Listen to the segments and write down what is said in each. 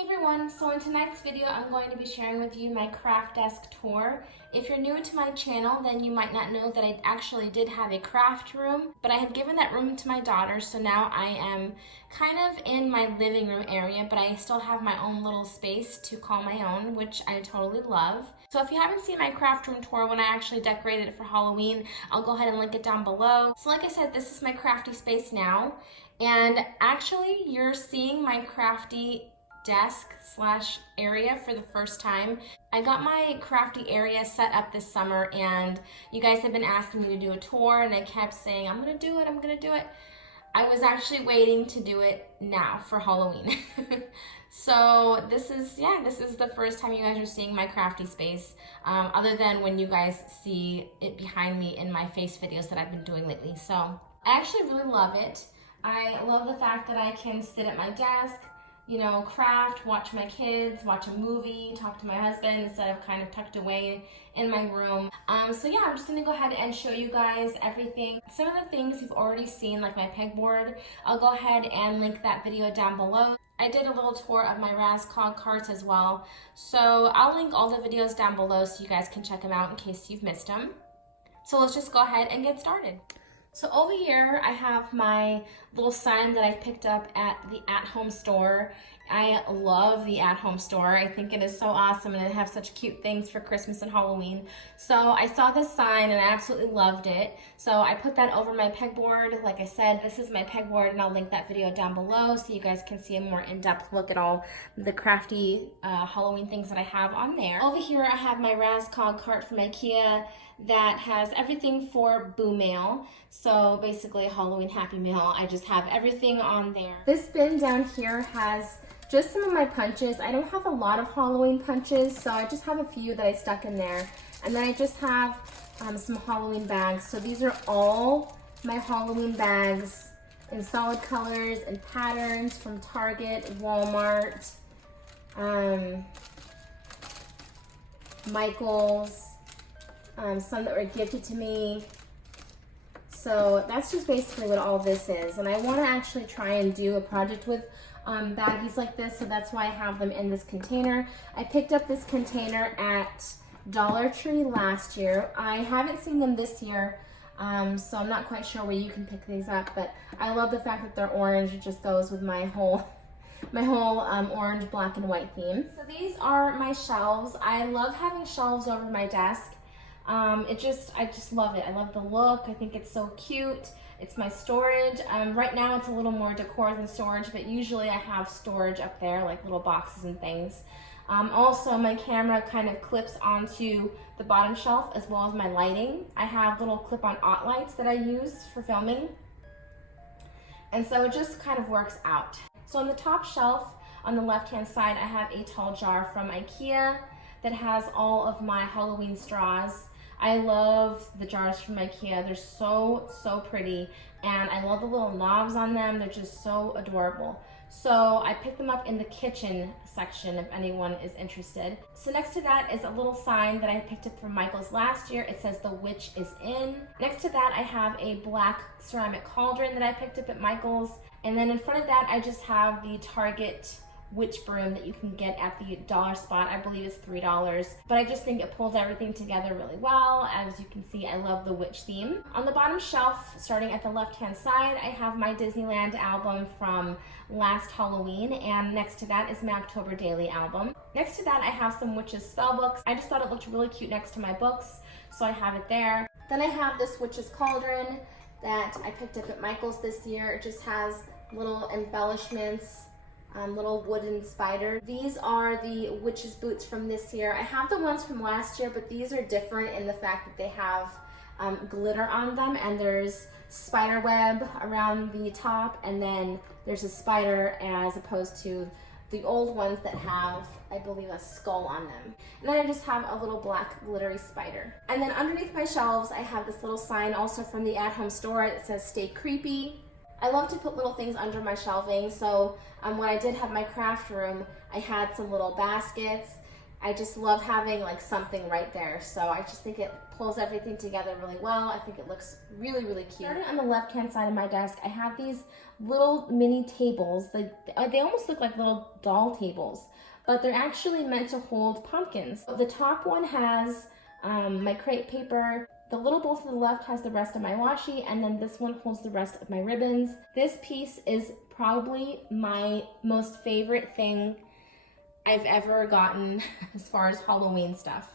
Hey everyone, so in tonight's video I'm going to be sharing with you my craft desk tour. If you're new to my channel, then you might not know that I actually did have a craft room, but I had given that room to my daughter, so now I am kind of in my living room area, but I still have my own little space to call my own, which I totally love. So if you haven't seen my craft room tour when I actually decorated it for Halloween, I'll go ahead and link it down below. So like I said, this is my crafty space now, and actually you're seeing my crafty desk slash area for the first time. I got my crafty area set up this summer and you guys have been asking me to do a tour and I kept saying I'm gonna do it. I was actually waiting to do it now for Halloween. So this is the first time you guys are seeing my crafty space, other than when you guys see it behind me in my face videos that I've been doing lately. So I actually really love it. I love the fact that I can sit at my desk, you know, craft, watch my kids, watch a movie, talk to my husband instead of kind of tucked away in my room. So yeah, I'm just gonna go ahead and show you guys everything. Some of the things you've already seen, like my pegboard, I'll go ahead and link that video down below. I did a little tour of my Rascal Carts as well, so I'll link all the videos down below so you guys can check them out in case you've missed them. So let's just go ahead and get started. So over here, I have my little sign that I picked up at the at-home store. I love the at-home store. I think it is so awesome and they have such cute things for Christmas and Halloween. So I saw this sign and I absolutely loved it. So I put that over my pegboard. Like I said, this is my pegboard and I'll link that video down below so you guys can see a more in-depth look at all the crafty Halloween things that I have on there. Over here, I have my Rascal Cart from IKEA that has everything for Boo Mail. So basically a Halloween Happy Meal. I just have everything on there. This bin down here has just some of my punches. I don't have a lot of Halloween punches, so I just have a few that I stuck in there. And then I just have some Halloween bags. So these are all my Halloween bags in solid colors and patterns from Target, Walmart, Michael's, some that were gifted to me. So that's just basically what all this is. And I want to actually try and do a project with baggies like this, so that's why I have them in this container. I picked up this container at Dollar Tree last year. I haven't seen them this year, so I'm not quite sure where you can pick these up, but I love the fact that they're orange. It just goes with my whole orange, black, and white theme. So these are my shelves. I love having shelves over my desk. I just love it. I love the look. I think it's so cute. It's my storage. Right now it's a little more decor than storage, but usually I have storage up there, like little boxes and things. Also, my camera kind of clips onto the bottom shelf as well as my lighting. I have little clip-on OT lights that I use for filming. And so it just kind of works out. So on the top shelf, on the left-hand side, I have a tall jar from IKEA that has all of my Halloween straws. I love the jars from IKEA. They're so pretty, and I love the little knobs on them. They're just so adorable. So I picked them up in the kitchen section if anyone is interested. So next to that is a little sign that I picked up from Michael's last year. It says "The Witch is in." Next to that, I have a black ceramic cauldron that I picked up at Michael's. And then in front of that, I just have the Target witch broom that you can get at the dollar spot. I believe it's $3, but I just think it pulls everything together really well. As you can see, I love the witch theme. On the bottom shelf, starting at the left-hand side, I have my Disneyland album from last Halloween, and next to that is my October Daily album. Next to that, I have some witches spell books. I just thought it looked really cute next to my books, so I have it there. Then I have this witch's cauldron that I picked up at Michael's this year. It just has little embellishments, little wooden spider. These are the witch's boots from this year. I have the ones from last year, but these are different in the fact that they have glitter on them, and there's spider web around the top, and then there's a spider as opposed to the old ones that have, I believe, a skull on them. And then I just have a little black glittery spider. And then underneath my shelves, I have this little sign also from the at-home store that says "Stay Creepy." I love to put little things under my shelving, so when I did have my craft room, I had some little baskets I just love having like something right there. So I just think it pulls everything together really well. I think it looks really, really cute. Starting on the left-hand side of my desk, I have these little mini tables. They almost look like little doll tables, but they're actually meant to hold pumpkins. The top one has my crepe paper. The little bowl to the left has the rest of my washi, and then this one holds the rest of my ribbons. This piece is probably my most favorite thing I've ever gotten as far as Halloween stuff.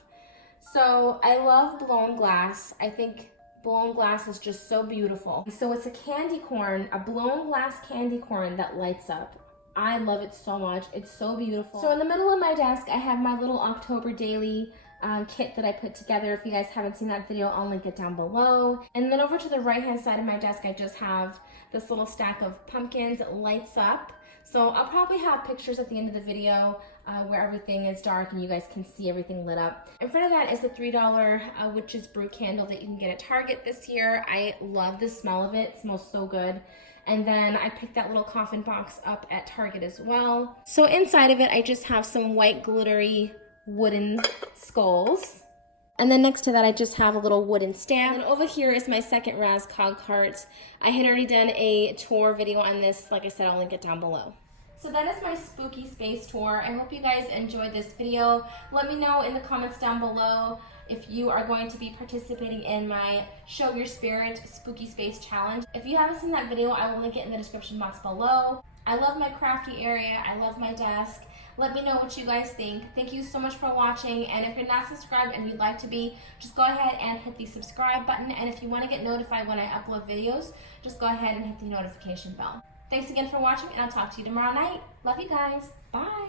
So I love blown glass. I think blown glass is just so beautiful. So it's a candy corn, a blown glass candy corn that lights up. I love it so much. It's so beautiful. So in the middle of my desk, I have my little October daily kit that I put together. If you guys haven't seen that video, I'll link it down below. And then over to the right hand side of my desk, I just have this little stack of pumpkins. It lights up. So I'll probably have pictures at the end of the video where everything is dark and you guys can see everything lit up. In front of that is the $3 Witch's Brew candle that you can get at Target this year. I love the smell of it. It smells so good. And then I picked that little coffin box up at Target as well. So inside of it, I just have some white glittery wooden skulls. And then next to that, I just have a little wooden stamp. And over here is my second Rascal Cart. I had already done a tour video on this. Like I said, I'll link it down below. So that is my spooky space tour. I hope you guys enjoyed this video. Let me know in the comments down below if you are going to be participating in my Show Your Spirit Spooky Space Challenge. If you haven't seen that video, I will link it in the description box below. I love my crafty area. I love my desk. Let me know what you guys think. Thank you so much for watching. And if you're not subscribed and you'd like to be, just go ahead and hit the subscribe button. And if you want to get notified when I upload videos, just go ahead and hit the notification bell. Thanks again for watching, and I'll talk to you tomorrow night. Love you guys. Bye.